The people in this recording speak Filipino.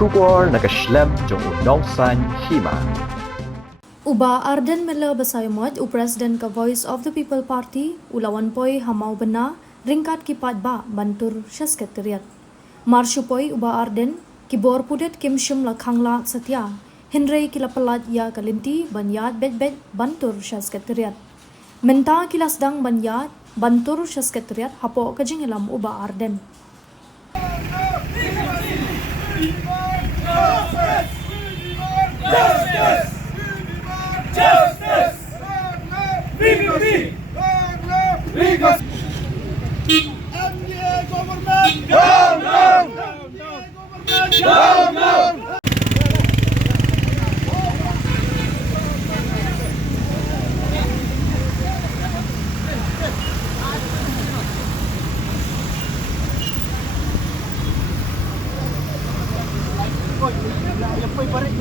bersyukur nakaslem jong unongsan Hima. Uba Ardent mela basayamot u President ka Voice of the People Party ulawan poi hamau bena ringkat kipat ba bantur Secretariat. Marsyu poi uba Ardent kibor pudet kimshum la khangla satya Henry kila pelat ya kalinti banyat bet bantur Secretariat. Menta kilas dang banyat bantur Secretariat hapo kajingilam uba Ardent. Barik.